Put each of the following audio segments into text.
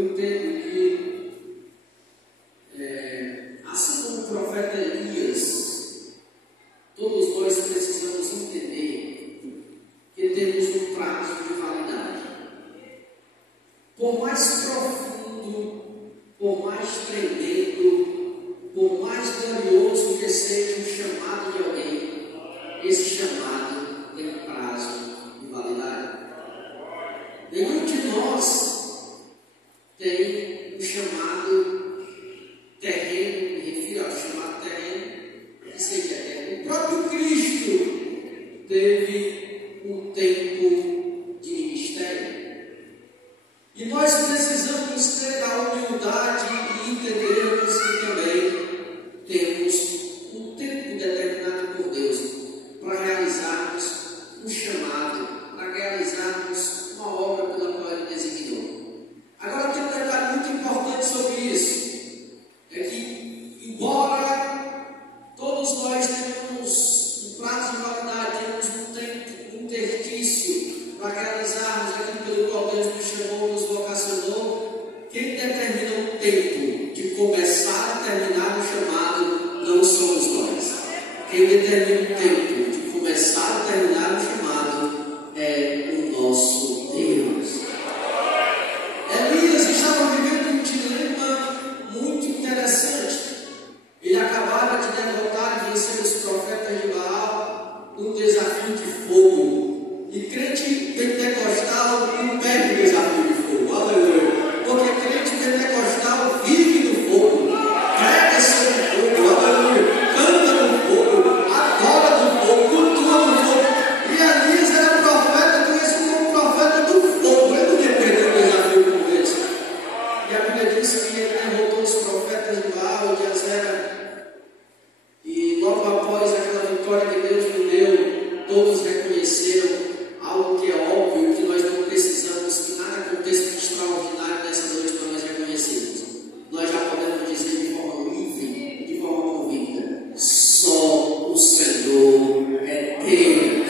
entendo que, assim como o profeta Elias, todos nós precisamos entender que temos um prazo de validade. Por mais profundo, por mais tremendo, por mais glorioso que seja o chamado de alguém, esse chamado tem um prazo de validade. Nenhum de nós tem um chamado terreno, me refiro ao chamado terreno, que seja eterno. O próprio Cristo teve um tempo de ministério. E nós precisamos ter a humildade e entendermos que também temos um tempo determinado por Deus para realizarmos um chamado, para realizarmos uma obra pela qual Ele designou. Agora tem um detalhe muito importante sobre isso, é que embora todos nós tenhamos um prazo de validade, temos um tempo, um interstício para realizarmos aquilo pelo qual Deus nos chamou, nos vocacionou, quem determina o tempo de começar e terminar o chamado não somos nós. Quem determina o tempo de começar e terminar o chamado é o nosso Deus. Elias estava vivendo um dilema muito interessante. Ele acabara de derrotar e vencer os profetas de Baal num desafio de fogo. E crente pentecostal não perde o desafio de fogo. Aleluia. Porque crente pentecostal vive no fogo. Prega sobre fogo. Aleluia. Canta no fogo. Adora no fogo. Cultua no fogo. E Elias era profeta, conhecido como profeta do fogo. Ele não ia perder um desafio como esse. E a Bíblia diz que ele derrotou os profetas de Baal, de Azera. E logo após aquela vitória que Deus nos deu, todos reconheceram algo que é óbvio, que nós não precisamos que nada aconteça de extraordinário nessa noite para nós reconhecermos. Nós já podemos dizer de forma livre, de forma convicta: só o Senhor é Deus.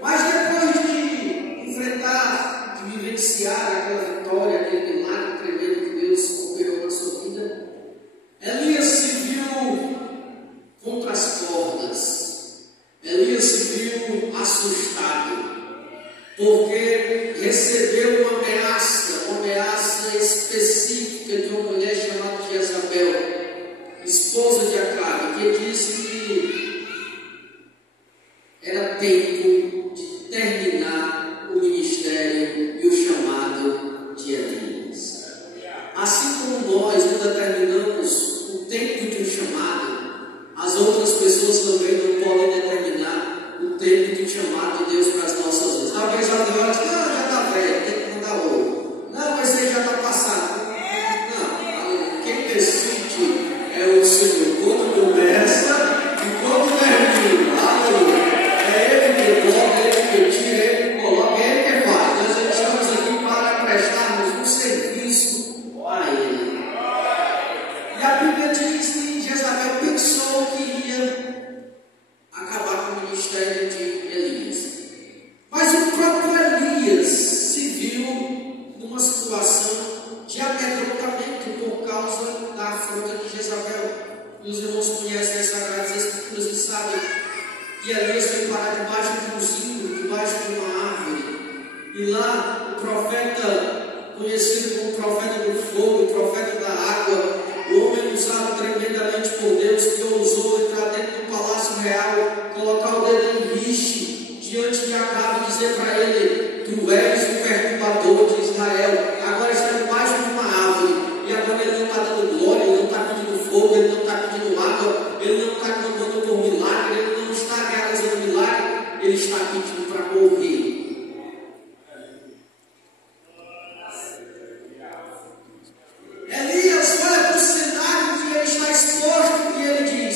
Mas depois de enfrentar, de vivenciar aquela vitória, aquele milagre tremendo que Deus operou na sua vida, Elias se viu contra as cordas. Elias se viu assustado, porque recebeu uma ameaça específica de uma mulher chamada Jezabel, esposa de Acabe, que disse que era tempo de terminar o ministério e o chamado de Elias. Assim como nós não determinamos o tempo de um chamado, as outras pessoas também não podem determinar o tempo de chamado de Deus para as nossas vidas. Talvez já tem hora que já está velho, tem que mandar outro. Não, mas ele já está passado. Não, quem decide é o Senhor. Quando começa e quando termina. Aleluia. É Ele que coloca, Ele que tira, Ele que coloca, é Ele que faz. Nós estamos aqui para prestarmos um serviço a Ele. E a Bíblia diz que Jezabel pensou que ia acabar com o ministério de Elias. Mas o próprio Elias se viu numa situação de amedrontamento por causa da afronta de Jezabel. E os irmãos conhecem as Sagradas Escrituras e sabem que Elias foi parar debaixo de um zinco, debaixo de uma árvore. E lá o profeta, conhecido como profeta do fogo, o profeta da água, o homem usado tremendamente por Deus, que ousou entrar dentro do palácio real, colocar o dedo em riche diante de Acabe e dizer para ele: tu és o perturbador de Israel, agora está debaixo de uma árvore, e agora ele não está dando glória, ele não está pedindo fogo, ele não está pedindo água, ele não está clamando por milagre, ele não está realizando milagre, ele está pedindo para morrer. Elias olha para o cenário que ele está exposto e ele diz: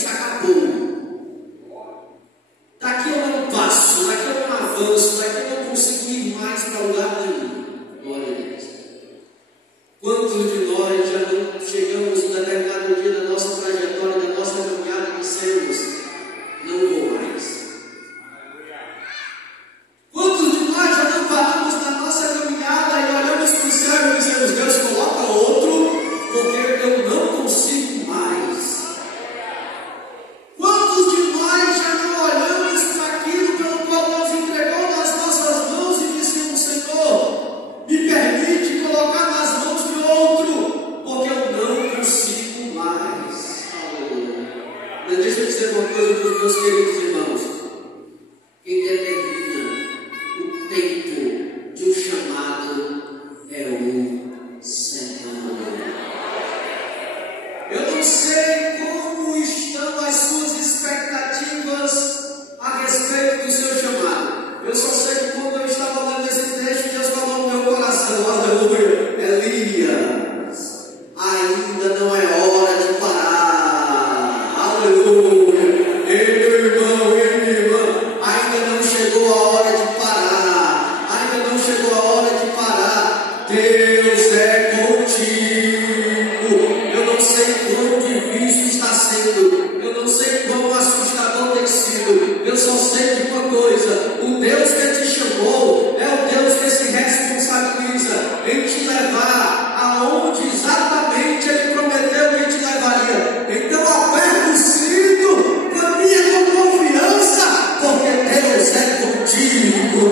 coração, aleluia. Elias, ainda não é hora de parar, aleluia. Ei, meu irmão, ei, minha irmã, ainda não chegou a hora de parar, ainda não chegou a hora de parar. Deus é contigo. Eu não sei quão difícil está sendo, eu não sei quão assustador tem sido, eu só sei de uma coisa: o Deus que te chamou é o Deus que se responsabiliza em te levar aonde exatamente Ele prometeu que te levaria. Então aperta o cinto, caminha com confiança, porque Deus é contigo.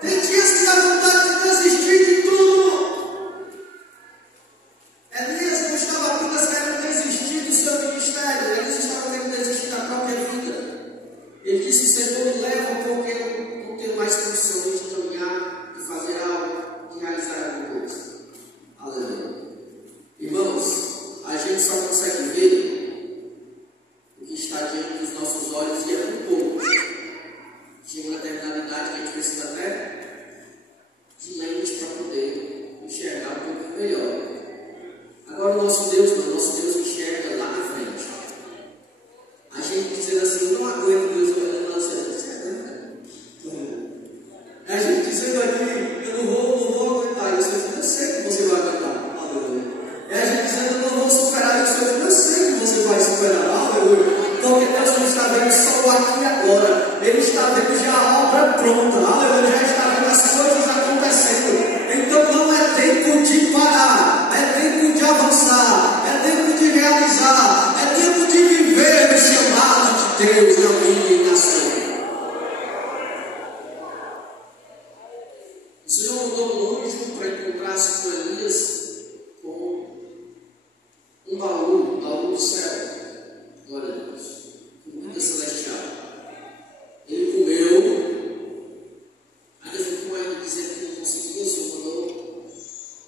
Tem dias que dá vontade de desistir de tudo. Elias não estava apenas querendo desistir do seu ministério, Elias estava querendo desistir da própria vida. Ele disse: Senhor, me leva, porque eu não tenho mais condições de caminhar, de fazer algo, de realizar alguma coisa. Aleluia. Irmãos, a gente só consegue ver o que está diante dos nossos olhos e é muito pouco. Chega uma determinada idade que a gente precisa até de lente para poder enxergar um pouco melhor. Agora o nosso Deus enxerga lá na frente. A gente dizendo assim: eu não aguento Deus olhando na cena. A gente dizendo aqui: eu não vou aguentar. E o Senhor diz: eu sei que você vai aguentar. Aleluia. E a gente dizendo: eu não vou superar. E o Senhor diz: eu sei que você vai superar. Aleluia. Porque Deus não está vendo só o aqui e agora. Ele está vendo já a obra pronta. Aleluia. Já está vendo as coisas acontecendo. Então não é tempo de parar, é tempo de avançar, é tempo de realizar, é tempo de viver o chamado de Deus na minha e na sua. O Senhor mandou um anjo para encontrar-se com Elias com um baú do céu. Glória a Deus. Comida celestial. Ele comeu. Ainda ficou ainda dizendo que não conseguia, o Senhor mandou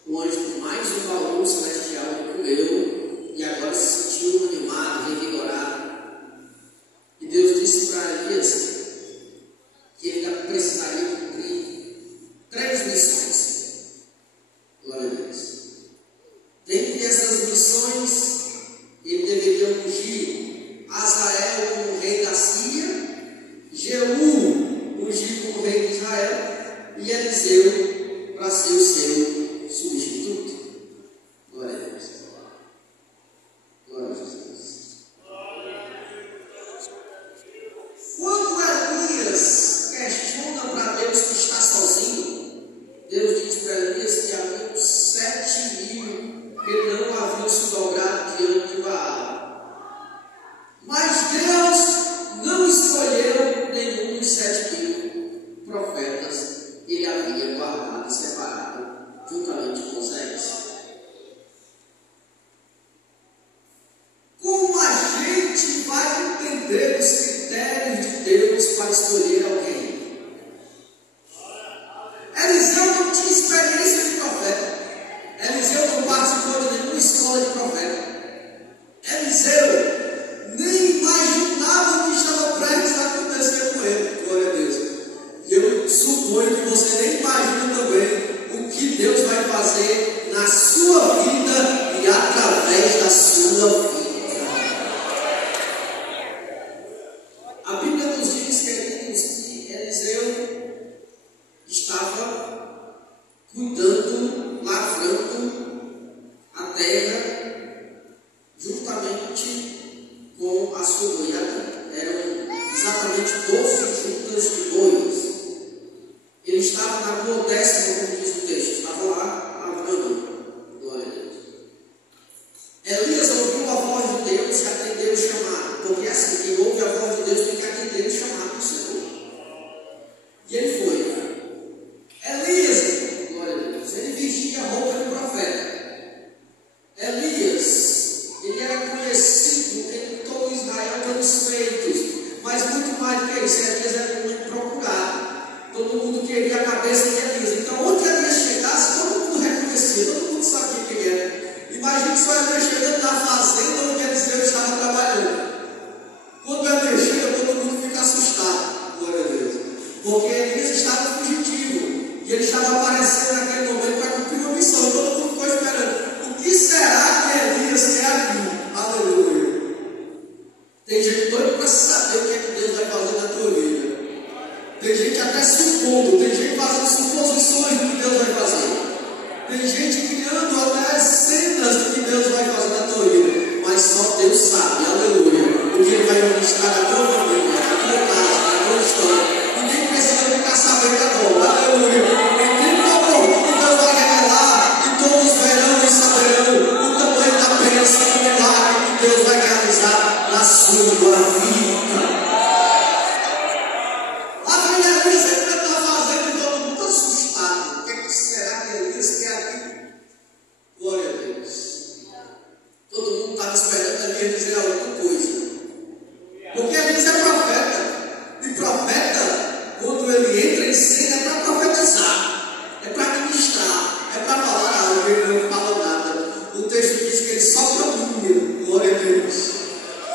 o anjo com mais um baú celestial. Ele comeu e agora se sentiu animado, revigorado. E Deus disse para Elias que ele precisaria cumprir 3 missões. Glória a Deus. Dentre essas missões, ele deveria ungir Azael como rei da Síria, Jeú ungir como rei de Israel e Eliseu para ser o seu substituto. Glória a Deus. Glória a Jesus. Quando Elias questiona para Deus que está sozinho, Deus diz para Elias que havia 7.000 que não haviam se dobrado diante de Baal. Mas Deus não escolheu nenhum dos 7.000 profetas. Ele havia guardado e separado juntamente com Moisés. Como a gente vai entender os critérios de Deus para escolher alguém? Eliseu não tinha experiência de profeta. Eliseu não participou de nenhuma escola de profeta. Eliseu nem imaginava o que estava prestes a acontecer com ele. Glória a Deus. E eu suponho que você nem imagina também o que Deus vai fazer na sua vida e através da sua vida. A Bíblia nos diz, queridos, que Eliseu estava cuidando, lavrando a terra juntamente com a sua boiada. Eram exatamente 12 juntas de bois. Ele estava na 10ª, como diz o texto, estava lá lavrando. Glória a Deus. Elias ouviu a voz de Deus e atendeu o chamado. Porque assim, quem ouve a voz de Deus tem que atender o chamado do Senhor. E ele foi. Elias, glória a Deus, ele vestia a roupa de profeta. Elias, ele era conhecido em todo Israel pelos feitos. Mas muito mais do que isso, Elias era muito procurado. Todo mundo queria a cabeça de Elias. Então, onde Elias chegasse, todo mundo reconhecia, todo mundo sabia quem era. Imagine só Elias chegando na fazenda onde Eliseu estava trabalhando. Quando Elias chega, todo mundo fica assustado. Glória a Deus. Porque Elias estava soldado fugitivo. E ele estava aparecendo naquele momento para cumprir uma missão. E todo mundo ficou esperando. O que será que Elias quer aqui? Aleluia. Tem gente doida para saber o que é que Deus vai fazer na tua vida. Tem gente até supondo, tem gente fazendo suposições do que Deus vai fazer. Tem gente criando até cenas do que Deus vai fazer na tua vida. Mas só Deus sabe, aleluia, o que Ele vai ministrar na tua família, na tua casa, na tua história. Ninguém precisa ficar sabendo agora, aleluia. Em tempo oportuno Deus vai revelar e todos verão e saberão o tamanho da bênção do milagre que Deus vai realizar na sua vida. A família Elias ainda está fazendo e todo mundo assustado. O que será que Elias quer aqui? Glória a Deus. Todo mundo estava esperando Elias dizer alguma coisa. Porque Elias é profeta. E profeta, quando ele entra em cena, é para profetizar, é para ministrar, é para falar algo. Ele não fala nada. O texto diz que ele só caminha. Glória a Deus.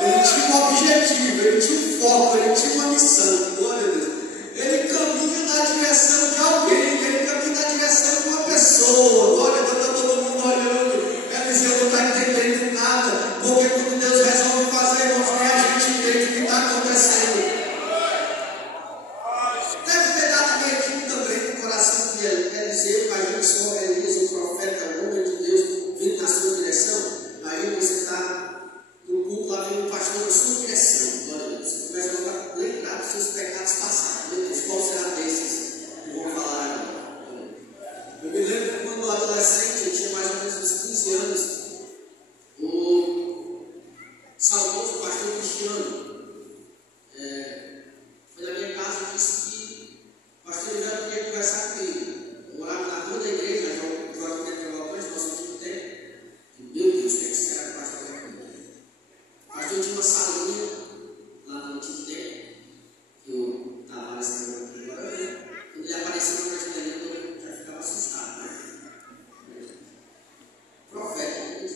Ele tinha um objetivo, ele tinha um foco, ele tinha uma missão. Glória a Deus. Ele caminha na direção de alguém, ele caminha na direção de uma pessoa. Glória a Deus, está todo mundo olhando. Eliseu não está entendendo nada, porque quando Deus resolve fazer, irmãos, nem a gente entende o que está acontecendo. Deve ter dado medinho também no coração de Eliseu, que a gente só Elias, o profeta, o homem de Deus, vindo na sua direção. Aí você está no culto, lá vem o pastor na sua direção. Glória a Deus. Você começa a lembrar dos seus pecados passados. Meu Deus, qual será desses que vou falar agora? Eu me lembro que quando adolescente, eu tinha mais ou menos uns 15 anos, o saudoso pastor Cristiano foi na minha casa e disse que o pastor Ivan queria conversar comigo. Eu morava na rua da igreja, já o Jorge Tecnologia, nosso antigo tempo. Meu Deus, o que será que o pastor quer comigo? O pastor tinha uma salinha lá no antigo tempo, que eu estava aparecendo aqui agora. Quando ele apareceu na frente dele, eu já ficava assustado, né? Profeta, meu Deus.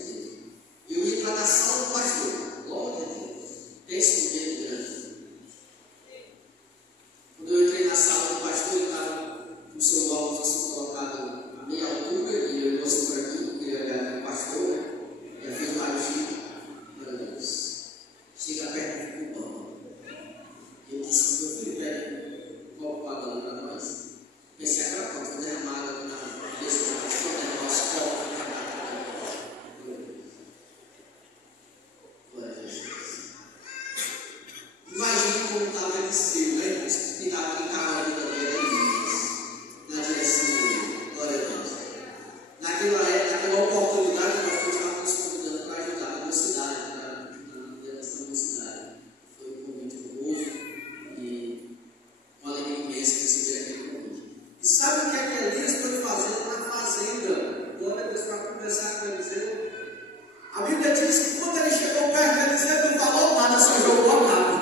Eu ia para a sala do pastor. Glória a Deus. Pense no medo grande. Quando eu entrei na sala do pastor, ele estava com o seu óculos assim colocado a meia altura, e eu mostrei por aqui, eu queria olhar o pastor, né? E eu fiz vários giros. Meu Deus. Chega perto do pão. Eu disse, meu filho, pede um copo pagando para nós. Pensei, agora pronto, vou derramar água na cabeça do pastor, né? Nosso copo. Imagine como estava Eliseu, né? Que estava encarando também Elias na direção dele. Glória a Deus. Naquela oportunidade, nós estávamos nos convidando para ajudar a mocidade, na liderança da mocidade. Foi um convite novo e uma alegria imensa receber aquele convite. E sabe o que é que Elias foi fazendo na fazenda? Glória a Deus, para conversar com Eliseu. A Bíblia diz que quando ele chegou perto de Eliseu, ele não falou nada, só jogou a nada.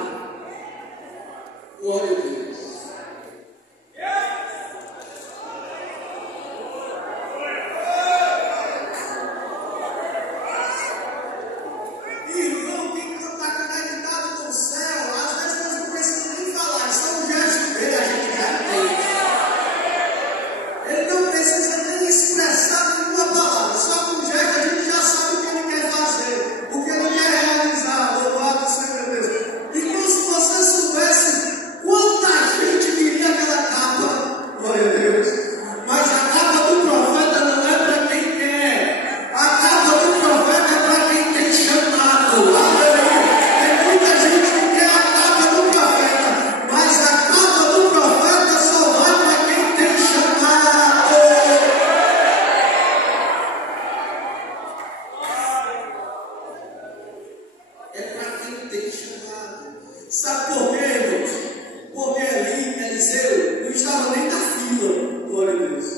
Glória a Deus. Irmão, quem está conectado no céu, às vezes nós não precisamos nem falar, só um gesto dele a gente já tem. Ele não precisa nem expressar nenhuma palavra, só com um gesto a gente já sabe o que ele quer fazer, o que ele quer realizar. Louvado seja Deus. Então, se você soubesse quanta gente queria aquela capa, glória a Deus. Mas a capa do profeta não é para quem quer. A capa do profeta é para quem tem chamado. Aleluia. Tem muita gente que quer a capa do profeta, mas a capa do profeta só vai para quem tem chamado. É para quem tem chamado. Sabe por quê, irmãos? Porque ali, Eliseu não estava nem na fila, glória a Deus.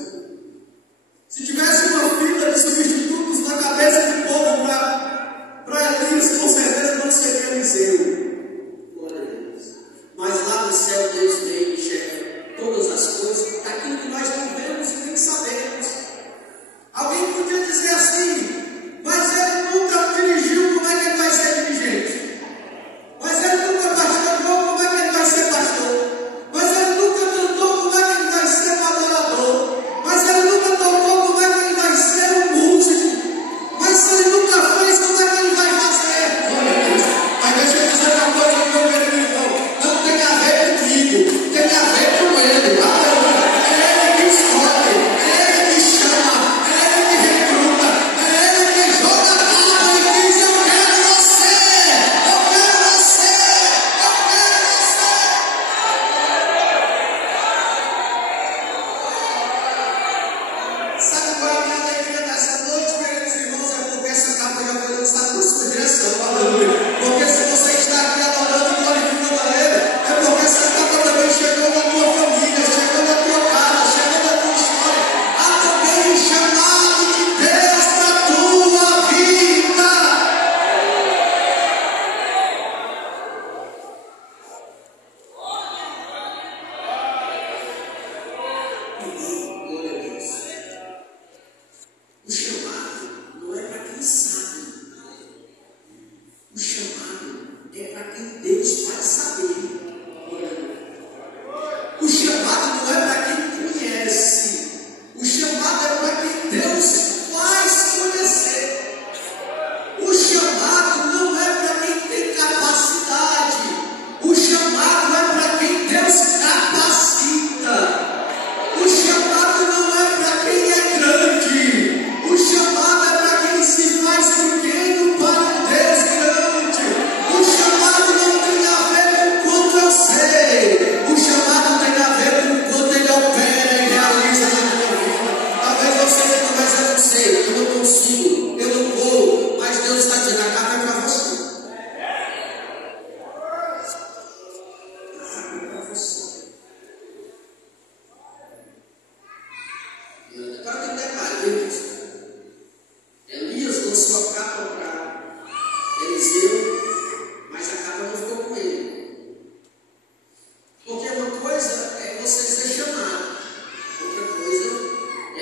Se tivesse uma fila de substitutos na cabeça do povo para Elias, com certeza não seria Eliseu, glória a Deus. Mas lá no céu, Deus veio e enxerga todas as coisas, aquilo que nós não vemos e nem sabemos. Alguém podia dizer assim, mas ele nunca dirigiu, como é que ele vai ser dirigente? Mas ele nunca pastoreou, como é que ele vai ser pastor? Mas ele nunca cantou, como é que ele vai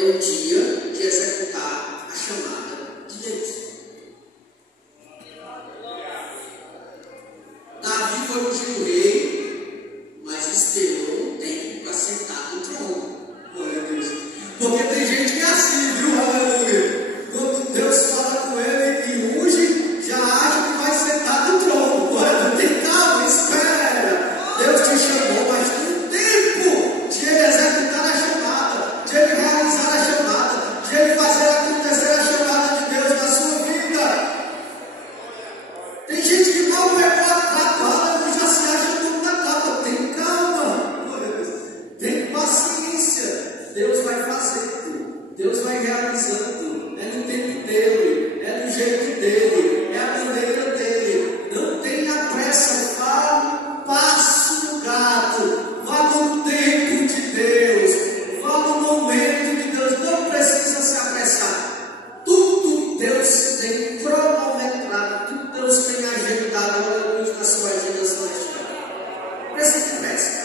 o dia de executar a chamada de Deus. Davi foi ungido rei, mas esperou um tempo para sentar no trono. Glória a Deus. Porque tem gente que é assim, viu? Aleluia. Quando Deus fala com ele e unge, já acha que vai sentar no trono. Glória a Deus. Tem calma, espera. Deus te chamou, mas tem um tempo de ele executar a chamada, de ele realizar a chamada, de ele fazer acontecer a chamada de Deus na sua vida. Tem gente que mal pegou a capa, já se acha tudo na capa. Tem calma, tem paciência. Deus vai fazendo, Deus vai realizando. É no tempo dele, é no jeito dele, é a maneira dele. Não tenha pressa, vá um passo no gato, vá no tempo de Deus, vá no momento de Deus. Não precisa se apressar. Tudo Deus tem cronometrado, tudo Deus tem agendado na sua agenda celestial. Não precisa de pressa.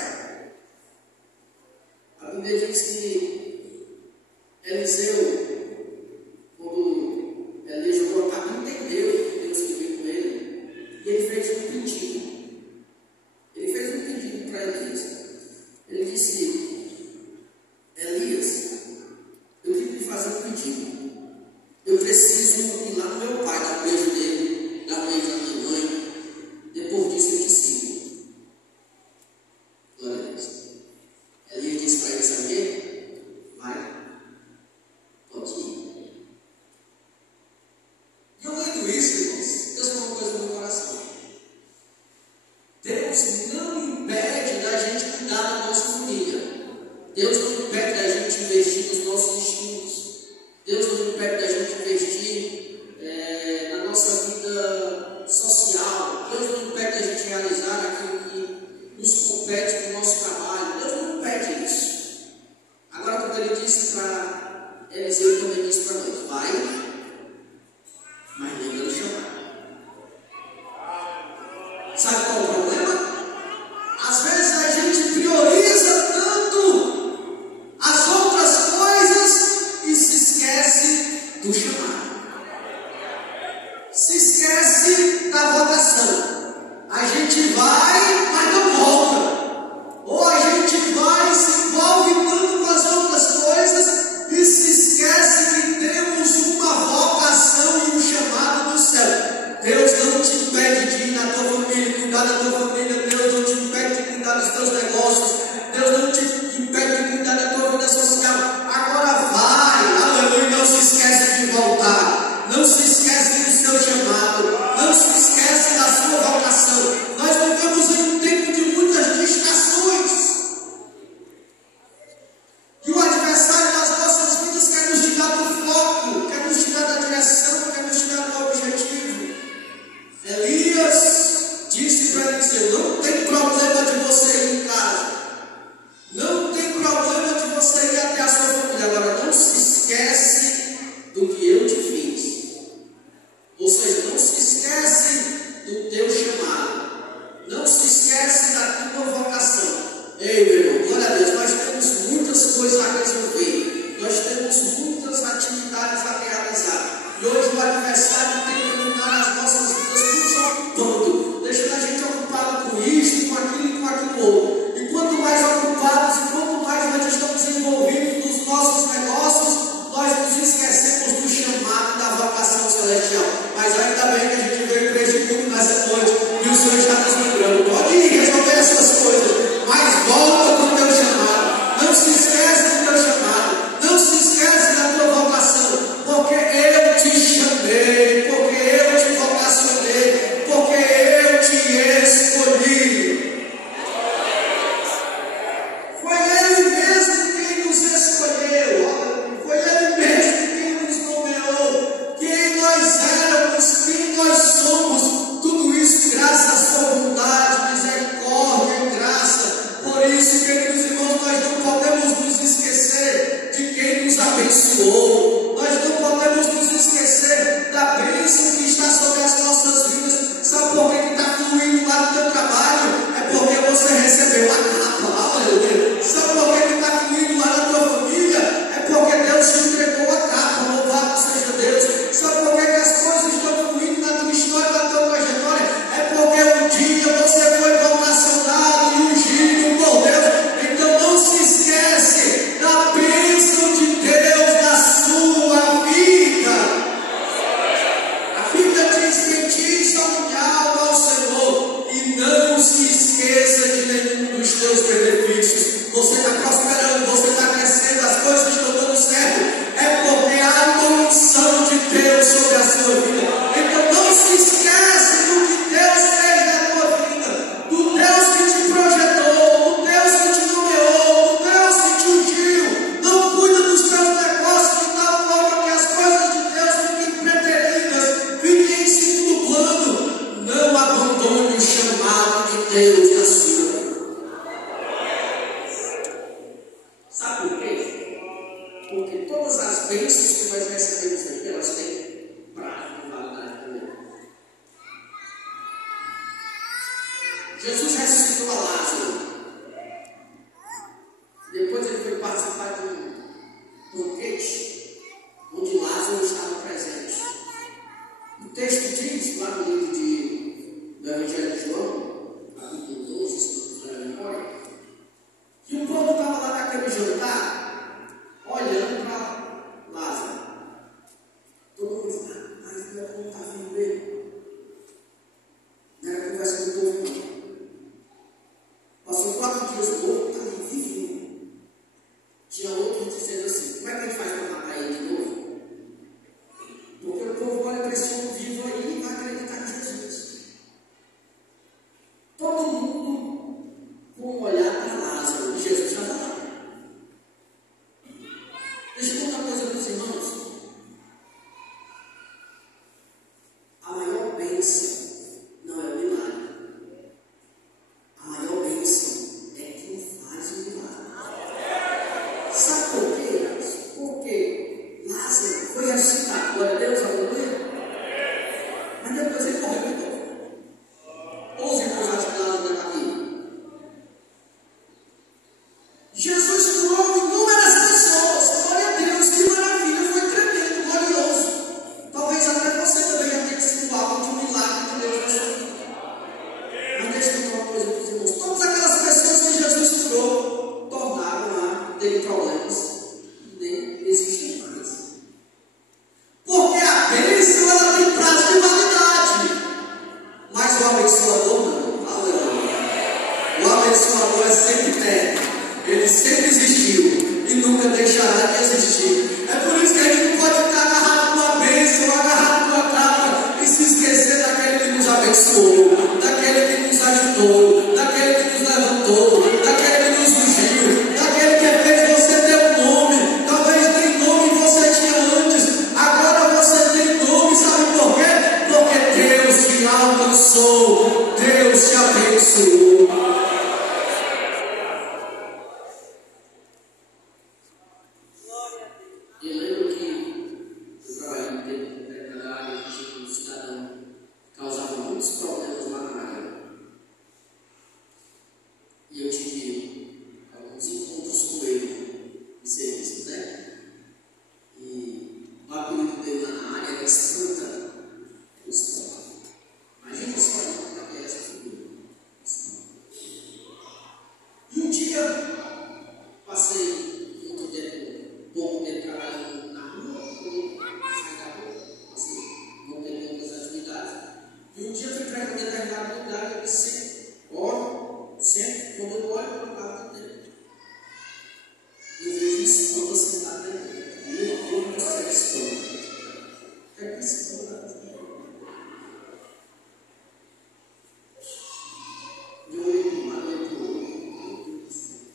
A Bíblia diz que Eliseu, quando Elias jogou a capa, entendeu que Deus queria com ele, e ele fez um pedido. Ele fez um pedido para Elias. Ele disse: Elias, eu queria lhe fazer um pedido. Eu preciso ir lá no meu pai, dar um beijo dele, dar um beijo na minha mãe. Depois disso eu te sigo. Glória a Deus. Elias disse para ele: sabe o quê? Vai. Pode ir. E eu lendo isso, irmãos, Deus falou uma coisa no meu coração. Deus não impede da gente cuidar da nossa família. Deus não impede da gente investir nos nossos instintos. Deus não impede da gente investir na nossa vida social. Deus não impede da gente realizar aquilo que nos compete no nosso trabalho. Deus não impede isso. Agora, quando ele disse para Eliseu, ele também disse para nós: vai, mas lembra do chamado. Sabe qual é o problema? Às vezes a gente prioriza tanto as outras coisas e se esquece do chamado. Se esquece da vocação. A gente vai, mas não volta. Ou a gente vai e se envolve tanto com as outras coisas e se esquece que temos uma vocação e um chamado do céu. Deus não te impede de ir na tua família, cuidar da tua família. Deus não te impede de cuidar dos teus negócios. Deus não te impede de cuidar da tua vida social. Agora vai, aleluia, não se esquece de voltar. Não se esquece do seu chamado. Não se esquece da sua vocação. Nós vivemos em um tempo de muitas distrações. E o adversário das nossas vidas quer nos tirar do foco, quer nos tirar da direção, quer nos tirar do objetivo. Elias disse para Eliseu: não tem problema de você ir em casa, não tem problema de você ir até a sua família, agora não se esquece do que eu te fiz. Ou seja, não se esquece do teu chamado, não se esquece da tua vocação. Ei, meu irmão, glória a Deus, nós temos muitas coisas a resolver, nós temos muitas atividades a realizar, e hoje o adversário tem que dominar as nossas vidas, nos ocupando, deixando a gente ocupado com isso, com aquilo e com aquilo outro. E quanto mais ocupados e quanto mais nós estamos envolvidos nos nossos negócios, nós nos esquecemos do chamado da vocação celestial. Mas ainda bem que a gente veio para este culto nessa noite e o Senhor está nos lembrando: pode ir resolver essas coisas, mas volta para o teu chamado. Não se esqueça do teu chamado. bênçãos que nós recebemos aqui, elas têm prazo de validade também. Jesus ressuscitou a Lázaro. Depois ele foi participar de um banquete onde Lázaro estava presente. O texto diz, lá no livro do Evangelho de João, capítulo 12, se não me memória, que o povo estava lá naquele jantar, olhando para Lázaro. Todo mundo disse, mas não está vindo mesmo. Não era conversa do povo, não. Passou 4 dias, o povo está ali vivinho. Tinha outros dizendo assim, como é que a gente faz para matar ele de novo? Porque o povo olha para esse homem vivo aí e vai acreditar em Jesus. Todo mundo com um olhar para Lázaro, e Jesus estava lá. Deixa eu contar uma coisa para os irmãos. A maior bênção não é o milagre. A maior bênção é quem faz o milagre. Sabe por quê? Porque Lázaro foi ressuscitado. Glória a Deus, aleluia. Mas depois ele morreu. Os irmãos acham que Lázaro está aqui. Jesus curou inúmeras pessoas. Glória a Deus, que maravilha. Foi tremendo, glorioso. Talvez até você também já tenha sido alvo de um milagre de Deus na sua vida. Mas deixa eu contar uma coisa para os irmãos. Todas aquelas pessoas que Jesus curou tornaram a ter problemas. Nem existem mais. Porque a bênção ela tem prazo de validade. Mas o abençoador não. Aleluia. O abençoador é sempre eterno. Ele sempre existiu e nunca deixará de existir. É por isso que a gente não pode ficar agarrado numa bênção, agarrado numa capa e se esquecer daquele que nos abençoou, daquele que nos ajudou, daquele que nos levantou, daquele que nos ungiu, daquele que fez você ter um nome. Talvez nem nome você tinha antes, agora você tem nome, sabe por quê? Porque Deus te alcançou, Deus te abençoou. Eu lembro que eu trabalhei um tempo naquela área que um cidadão causava muitos problemas lá na área. E eu tive alguns encontros com ele em serviço, né? E o apelido dele lá na área era Espanta. Imagina só como é essa figura. E um dia passei muito tempo, pouco tempo trabalhando na rua, saí da rua, assim, não tenho outras atividades. E um dia eu fui para um determinado lugar e eu disse, olho, sempre, quando eu olho para o carro dele, eu vejo Espanta sentado dentro. E eu vou mostrar Espanta. É que Espanta. Eu olhei para um lado, olhei para o outro,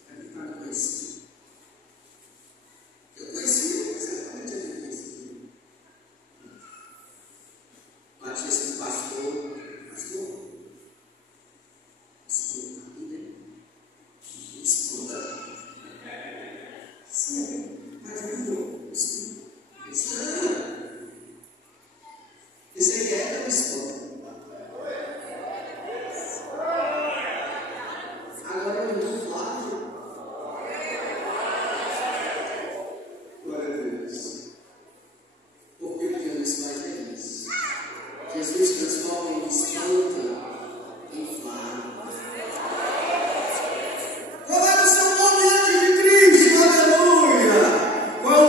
aí está conhecido. Eu conheci exatamente ele conhecido. Batia esse pastor, escuta. Sim, mas não, estranho. Esse aí é o escuta. Agora eu não falo. Glória a Deus. Porque Deus faz feliz. Jesus transforma em espanta, em flávio. Qual é o seu nome antes de Cristo? Aleluia! Qual é o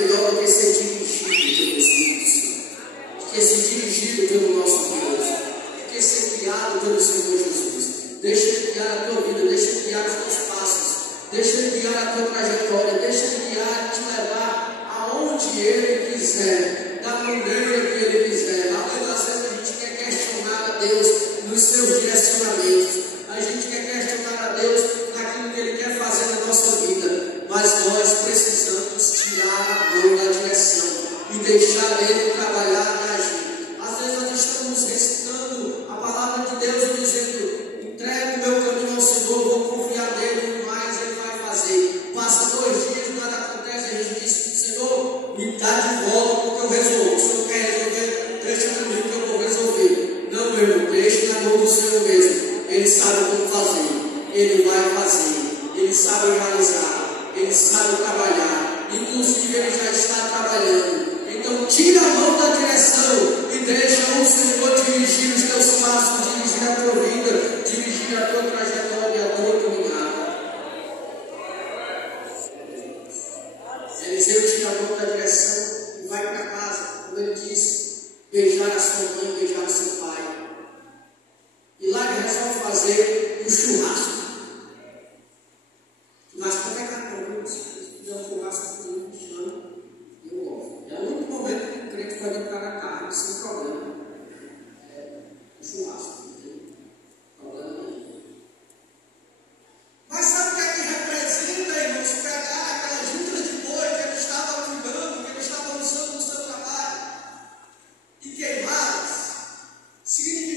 melhor do que ser dirigido pelo Espírito Santo, do que ser dirigido pelo nosso Deus, do que ser guiado pelo Senhor Jesus. Deixa Ele guiar a tua vida, deixa Ele guiar os teus passos, deixa Ele guiar a tua trajetória, deixa Ele guiar e te levar aonde Ele quiser, da maneira que Ele quiser. Às vezes a gente quer questionar a Deus nos seus direcionamentos, a gente quer questionar a Deus naquilo que Ele quer fazer na nossa vida, mas nós precisamos tirar a mão da direção e deixar Ele trabalhar e agir. Às vezes nós estamos recitando a palavra de Deus e dizendo: entrego o meu caminho ao Senhor, vou confiar nele, mas Ele vai fazer. Passa 2 dias, nada acontece, a gente diz: Senhor, me dá de volta porque eu resolvo. Se não quer resolver, deixa comigo que eu vou resolver. Não, meu irmão, deixa na mão do Senhor mesmo. Ele sabe como fazer, Ele vai fazer, Ele sabe realizar, Ele sabe trabalhar, inclusive Ele já está trabalhando. Então tira a mão da direção e deixa o Senhor dirigir os teus passos, dirigir a tua vida, dirigir a tua trajetória e a tua caminhada. Eliseu tira a mão da direção e vai para casa, como ele disse, beijar a sua mãe, beijar o seu pai. E lá ele resolve fazer um churrasco. Churrasco para pegar problema. Se fizer um churrasco comigo, me chama, eu gosto. É o único momento que o crente pode entrar na carne sem problema. É o churrasco. Não tem problema nenhum. Mas sabe o que é que representa, irmãos? Pegar aquelas juntas de boi que ele estava cuidando, que ele estava usando no seu trabalho e queimá-las. Significa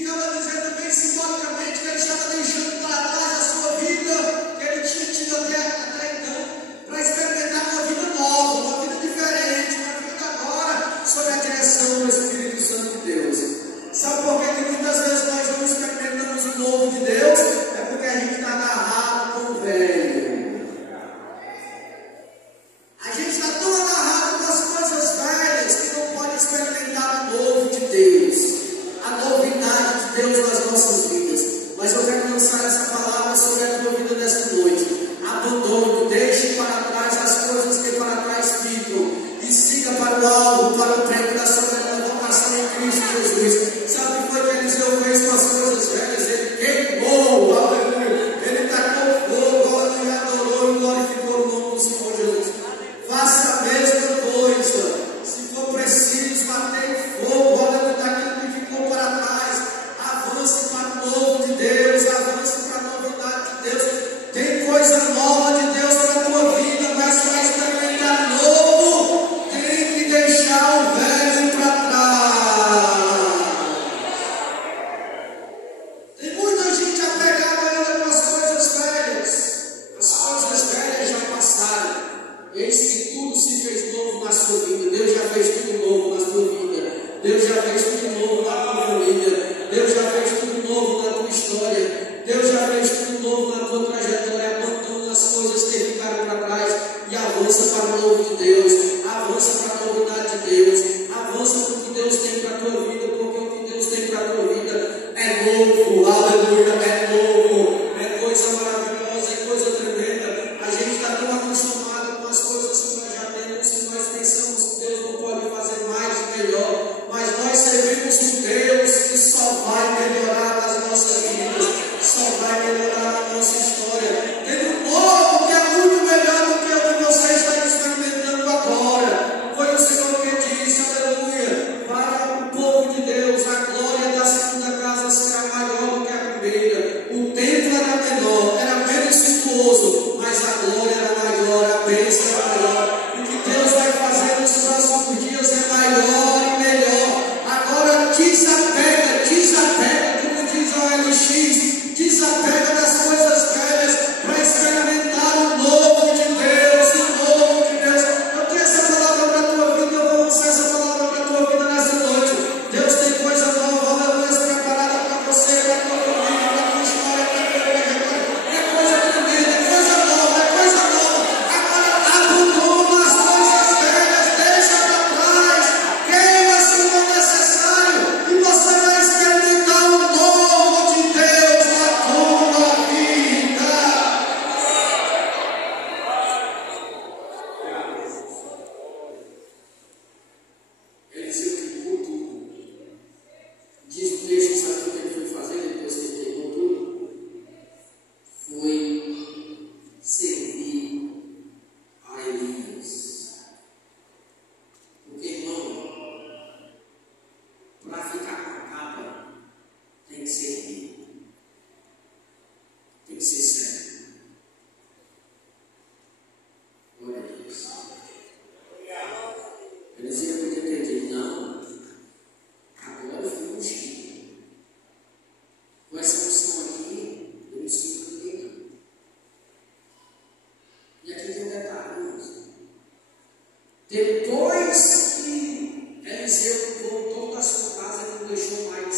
Depois que Eliseu voltou da sua casa, ele não deixou mais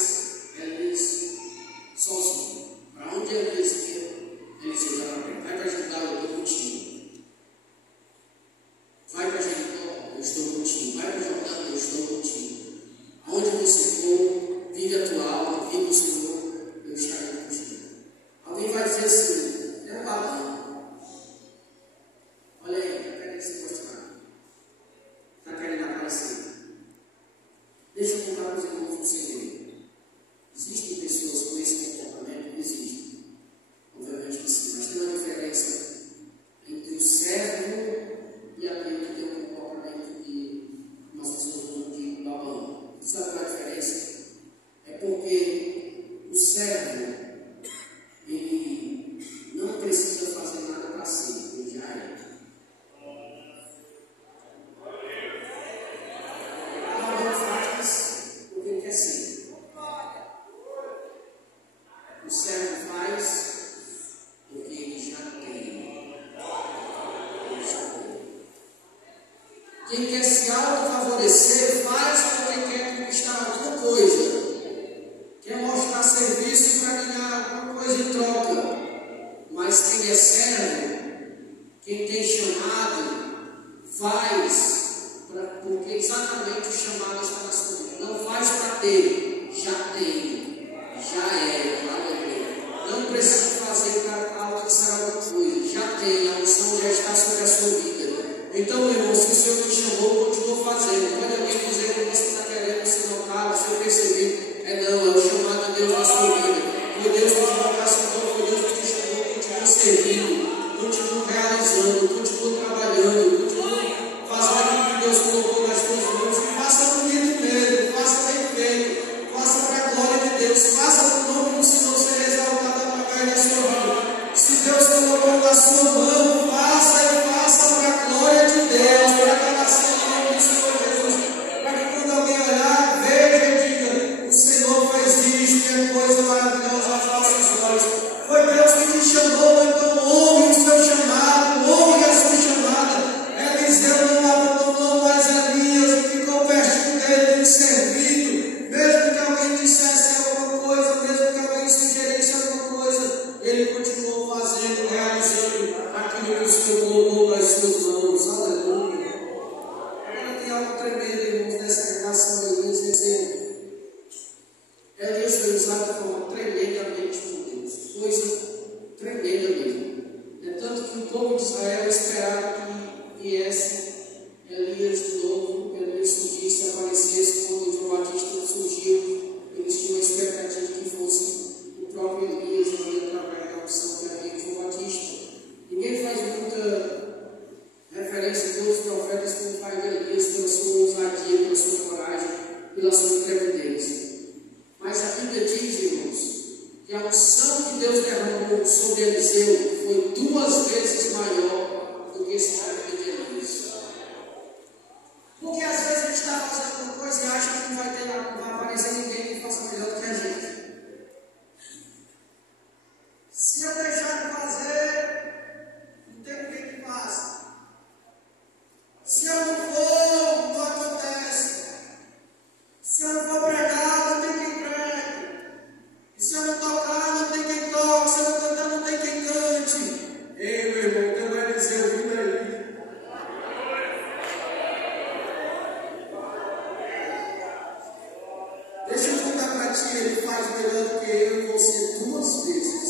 Elias sozinho. Para onde Elias ia? Eliseu dava para ele: vai para Judá, eu estou contigo. Vai para Jericó, eu estou contigo. Vai para Jordão, eu estou contigo. Aonde você for, vive a tua alma, vive o Senhor, eu estarei contigo. Alguém vai dizer assim: é um balão. Olha aí, está querendo se mostrar. Está querendo aparecer. Deixa eu contar para os irmãos para você ver. Existem pessoas com esse comportamento? Existem. Obviamente que sim, mas tem uma diferença entre o servo e aquele que tem um comportamento que nós chamamos de babão. Sabe qual é a diferença? É porque o servo, ele não precisa fazer nada para si, ele já é. O babão faz porque ele quer ser. O servo faz porque ele já tem. Quem quer se auto-favorecer faz porque quer conquistar alguma coisa. Quer mostrar serviço para ganhar alguma coisa em troca. Mas quem é servo, quem tem chamado, faz porque exatamente o chamado está na sua vida. Não faz para ter, já tem, já é, aleluia. Não precisa fazer para alcançar alguma coisa, já tem, a unção já está sobre a sua vida. Então, meu irmão, se o Senhor te chamou, continua fazendo. Pode alguém dizer que você está querendo se notar, o Senhor perceber. É o chamado de Deus na sua vida. Foi Deus que te vocacionou, foi Deus que te chamou, continua servindo, continua realizando, continua trabalhando, continua fazendo aquilo que Deus colocou nas suas mãos. E faça bonito mesmo, faça bem feito, faça para a glória de Deus, faça para o nome do Senhor ser exaltado através da sua vida. Se Deus colocou na sua mão, faça e faça para a glória de Deus, para a adoração do nome do Senhor Jesus, para que quando alguém olhar, veja e diga: o Senhor fez isto, é coisa maravilhosa aos nossos olhos. Foi Deus que te chamou, então honre o seu chamado, honre a sua chamada. Eliseu não abandonou mais Elias e ficou pertinho dele, tem servido. Mesmo que alguém dissesse alguma coisa, mesmo que alguém sugerisse alguma coisa, ele continuou fazendo, realizando aquilo que o Senhor colocou nas suas mãos. Aleluia. Agora tem algo tremendo, irmãos, nessa relação de Elias e Eliseu. Elias foi usado de forma tremendamente por Deus. Coisa tremenda mesmo. É tanto que o povo de Israel esperava que viesse Elias de novo, Elias surgisse, aparecesse. Quando João Batista surgiu, eles tinham a expectativa que fosse o próprio Elias, através da unção que havia de João Batista. Ninguém faz muita referência a todos os profetas como faz de Elias pela sua ousadia, pela sua coragem, pela sua intrepidez. Mas a Bíblia diz, irmãos, que a unção que Deus derramou sobre Eliseu foi 2 vezes maior do que esse profeta de Elias. Porque às vezes a gente está fazendo uma coisa e acha que não vai aparecer ninguém que faça melhor do que a gente. Se eu deixar de fazer, não tem ninguém que faça. Se eu não for, não acontece. Se eu não for pregar, não tem quem pregue. E se eu não tocar, não tem quem toque. Se eu não cantar, não tem quem cante. Ei, meu irmão, Deus vai dizer, ouvindo aí. Deixa eu contar para ti, ele faz melhor do que eu e você 2 vezes.